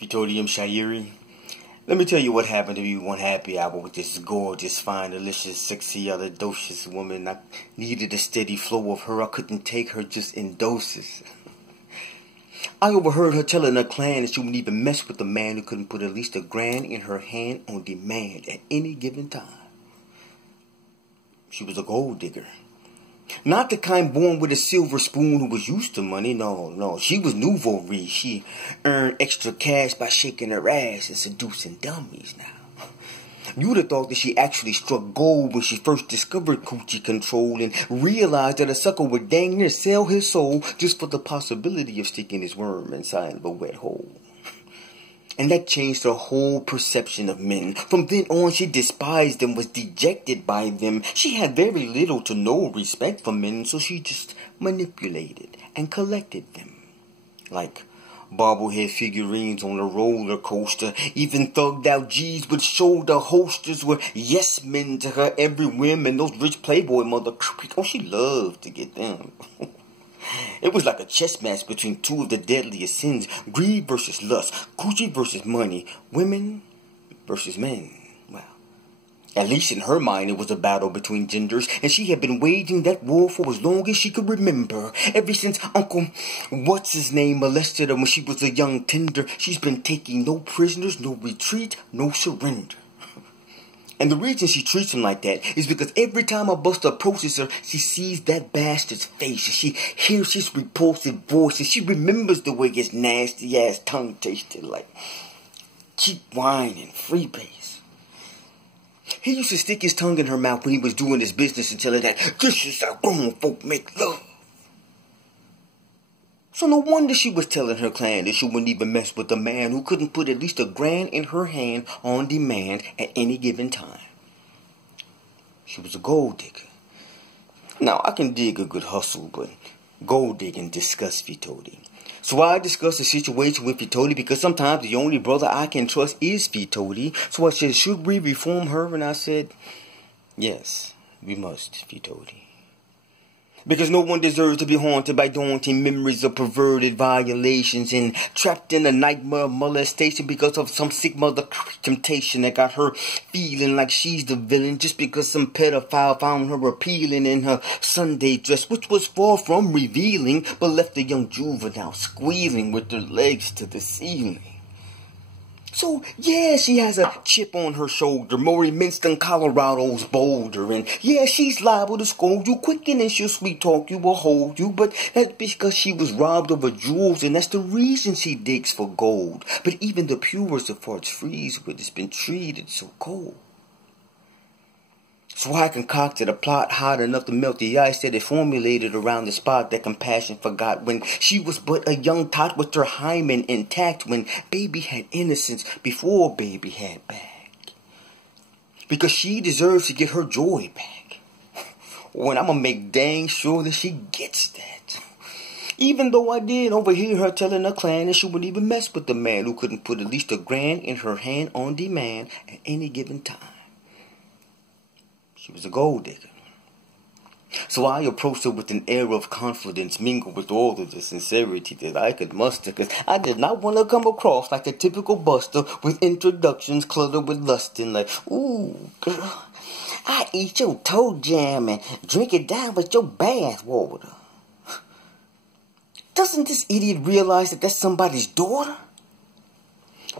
Phetote Mshairi. Let me tell you what happened to me one happy hour with this gorgeous, fine, delicious, sexy, audacious woman. I needed a steady flow of her. I couldn't take her just in doses. I overheard her telling her clan that she wouldn't even mess with a man who couldn't put at least $1,000 in her hand on demand at any given time. She was a gold digger. Not the kind born with a silver spoon who was used to money. No. She was nouveau riche. She earned extra cash by shaking her ass and seducing dummies now. You'd have thought that she actually struck gold when she first discovered coochie control and realized that a sucker would dang near sell his soul just for the possibility of sticking his worm inside of a wet hole. And that changed her whole perception of men. From then on, she despised them, was dejected by them. She had very little to no respect for men, so she just manipulated and collected them. Like bobblehead figurines on a roller coaster. Even thugged out G's with shoulder holsters were yes men to her every whim. And those rich playboy mother, oh, she loved to get them. It was like a chess match between two of the deadliest sins. Greed versus lust. Coochie versus money. Women versus men. Well, at least in her mind it was a battle between genders. And she had been waging that war for as long as she could remember. Ever since Uncle What's-His-Name molested her when she was a young tender. She's been taking no prisoners, no retreat, no surrender. And the reason she treats him like that is because every time a buster approaches her, she sees that bastard's face. She hears his repulsive voice. And she remembers the way his nasty-ass tongue tasted like cheap wine and freebase. He used to stick his tongue in her mouth when he was doing his business and tell her that this is how grown folk make love. So no wonder she was telling her clan that she wouldn't even mess with a man who couldn't put at least $1,000 in her hand on demand at any given time. She was a gold digger. Now, I can dig a good hustle, but gold digging disgusts Phetote. So I discussed the situation with Phetote because sometimes the only brother I can trust is Phetote. So I said, should we reform her? And I said, yes, we must, Phetote. Because no one deserves to be haunted by daunting memories of perverted violations and trapped in a nightmare of molestation because of some sick mother temptation that got her feeling like she's the villain just because some pedophile found her appealing in her Sunday dress, which was far from revealing, but left the young juvenile squealing with her legs to the ceiling. So, yeah, she has a chip on her shoulder, more immense than Colorado's Boulder. And, yeah, she's liable to scold you quick and then she'll sweet talk you or hold you. But that's because she was robbed of her jewels and that's the reason she digs for gold. But even the purest of hearts freeze when it's been treated so cold. So I concocted a plot hot enough to melt the ice that it formulated around the spot that compassion forgot when she was but a young tot with her hymen intact when baby had innocence before baby had back. Because she deserves to get her joy back. When I'm gonna make dang sure that she gets that. Even though I did overhear her telling her clan that she wouldn't even mess with the man who couldn't put at least $1,000 in her hand on demand at any given time. She was a gold digger. So I approached her with an air of confidence mingled with all of the sincerity that I could muster, because I did not want to come across like the typical buster with introductions cluttered with lusting like, ooh, girl, I eat your toe jam and drink it down with your bath water. Doesn't this idiot realize that that's somebody's daughter?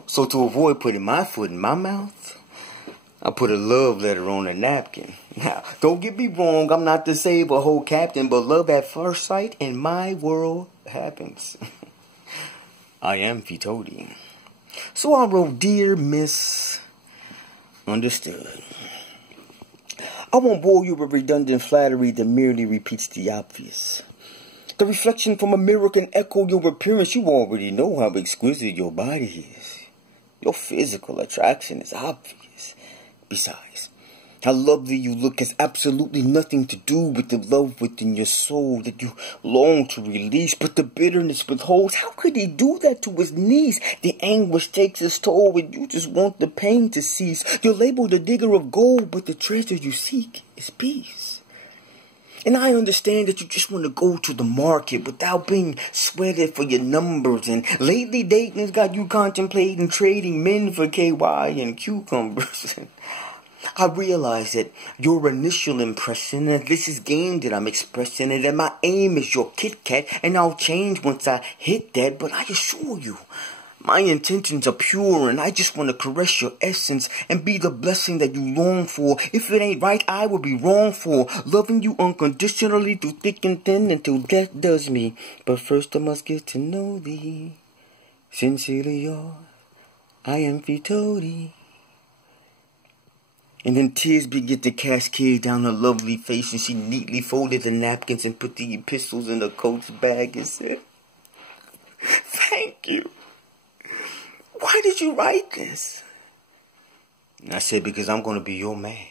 So to avoid putting my foot in my mouth, I put a love letter on a napkin. Now, don't get me wrong, I'm not the save a whole captain, but love at first sight in my world happens. I am Phetote. So I wrote, Dear Miss Understood. I won't bore you with redundant flattery that merely repeats the obvious. The reflection from a mirror can echo your appearance. You already know how exquisite your body is. Your physical attraction is obvious. Besides, how lovely you look has absolutely nothing to do with the love within your soul that you long to release, but the bitterness withholds. How could he do that to his niece? The anguish takes its toll and you just want the pain to cease. You're labeled a digger of gold, but the treasure you seek is peace. And I understand that you just want to go to the market without being sweated for your numbers. And lately dating has got you contemplating trading men for KY and cucumbers. I realize that your initial impression that this is game that I'm expressing and that my aim is your Kit Kat, and I'll change once I hit that, but I assure you, my intentions are pure, and I just want to caress your essence and be the blessing that you long for. If it ain't right, I will be wrong for loving you unconditionally through thick and thin until death does me. But first I must get to know thee. Sincerely yours, I am Phetote. And then tears begin to cascade down her lovely face, and she neatly folded the napkins and put the epistles in the coat's bag and said, "Thank you. Why did you write this?" And I said, "Because I'm going to be your man."